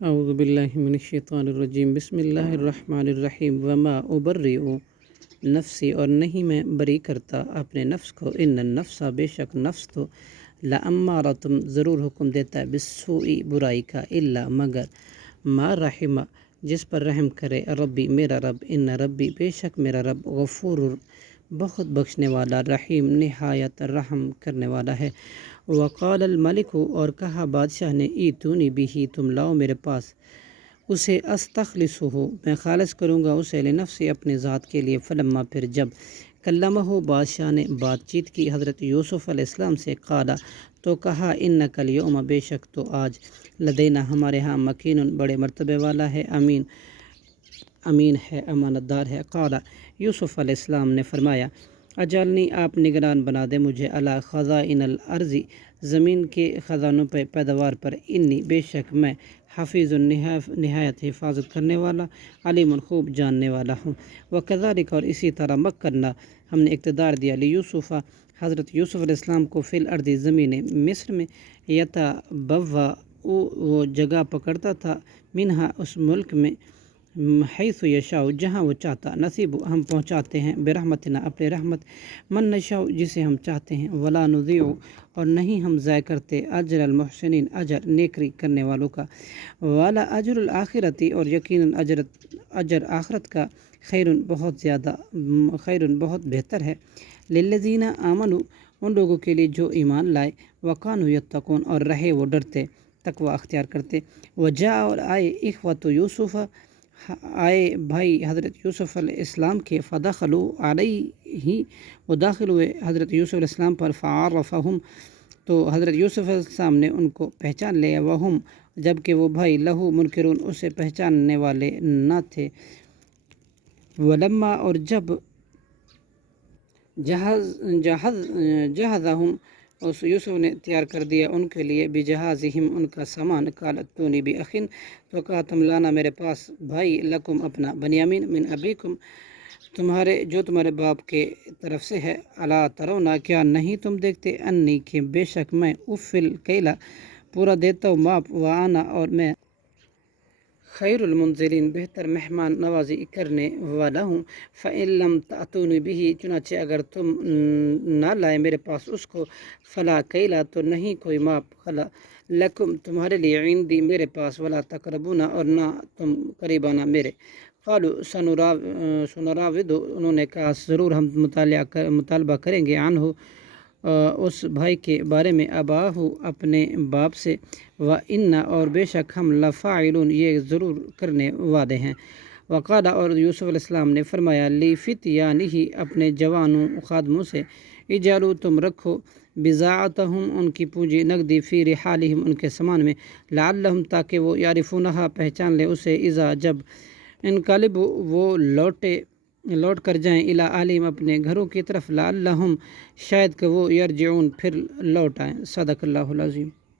اعوذ باللہ من الشیطان الرجیم بسم اللہ الرحمن الرحیم وما ابرئ نفسی، اور نہیں میں بری کرتا اپنے نفس کو، ان النفس بے شک نفس تو لامارۃ ضرور حکم دیتا ہے بالسوء برائی کا، الا مگر ما رحم جس پر رحم کرے ربی میرا رب، ان ربی بے شک میرا رب غفور بہت بخشنے والا، رحیم نہایت رحم کرنے والا ہے۔ وقال الملک، اور کہا بادشاہ نے، ایتونی بھی تم لاؤ میرے پاس اسے، استخلصہ میں خالص کروں گا اسے، لنفسی اپنے ذات کے لیے، فلما پھر جب کلمہ بادشاہ نے بات چیت کی حضرت یوسف علیہ السلام سے، قالا تو کہا، انک الیوم بے شک تو آج، لدینا ہمارے ہاں، مکین بڑے مرتبے والا ہے، امین ہے، امانت دار ہے۔ قالا یوسف علیہ السلام نے فرمایا، اجعلنی آپ نگران بنا دیں مجھے، علی خزائن الارض زمین کے خزانوں پہ، پیداوار پر، انی بے شک میں، حفیظ نہایت حفاظت کرنے والا، علیم خوب جاننے والا ہوں۔ وکذالک اور اسی طرح، مکنا ہم نے اقتدار دیا، لیوسف حضرت یوسف علیہ السلام کو، فی الارض زمین مصر میں، یتبوأ وہ جگہ پکڑتا تھا، منہا اس ملک میں، حیث یشاء جہاں وہ چاہتا، نصیب ہم پہنچاتے ہیں، برحمتنا اپنے رحمت، من نشاء جسے ہم چاہتے ہیں، ولا نضیع اور نہیں ہم ضائع کرتے، اجر المحسنین اجر نیکی کرنے والوں کا، والا اجر الآخرتی اور یقیناً اجر آخرت کا، خیرن بہت زیادہ، خیرن بہت بہتر ہے، للذین آمنوا ان لوگوں کے لیے جو ایمان لائے، وکانوا یتقون اور رہے وہ ڈرتے، تقوی اختیار کرتے، وجاء اور آئے، اخوۃ یوسف آئے بھائی حضرت یوسف علیہ السلام کے، فدخلوا علیہ وہ داخل ہوئے حضرت یوسف علیہ السلام پر، فعرفہم تو حضرت یوسف علیہ السلام نے ان کو پہچان لیا، وہم جبکہ وہ بھائی لہو منکرون اسے پہچاننے والے نہ تھے، ولما اور جب جہزہم اس یوسف نے تیار کر دیا ان کے لیے، بجہازہم ان کا سامان، قال اتونی باخن تو کہا تم لانا میرے پاس بھائی، لکم اپنا، بنیامین من ابیکم تمہارے باپ کے طرف سے ہے، الا ترون کیا نہیں تم دیکھتے، انی کہ بے شک میں، افل کیلا پورا دیتا ہوں ماپ، وانا اور میں، خیر المنزلین بہتر مہمان نوازی کرنے والا ہوں، فإن لم تأتونی به چنانچہ اگر تم نہ لائے میرے پاس اس کو، فلا کیلا تو نہیں کوئی ماپ، خلا لکم تمہارے لیے، عندی میرے پاس، ولا تقربون اور نہ تم قریبانہ میرے، قالوا سنراود انہوں نے کہا ضرور ہم مطالبہ کریں گے، عنہ اس بھائی کے بارے میں، اباہ اپنے باپ سے، وَإِنَّا اور بے شک ہم، لَفَاعِلُونَ یہ ضرور کرنے والے ہیں، وقال اور یوسف علیہ السلام نے فرمایا، لِفِتْيَانِهِ اپنے جوانوں خادموں سے، اجعلوا تم رکھو، بضاعتہم ان کی پونجی، نقدی، فی رحالہم ان کے سامان میں، لعلہم تاکہ وہ، یعرفونہا پہچان لے اسے، اذا جب انقلبوا وہ لوٹ کر جائیں، الی اہلہم اپنے گھروں کی طرف، لعلہم شاید کہ وہ، یرجعون پھر لوٹ آئیں۔ صدق اللہ العظیم۔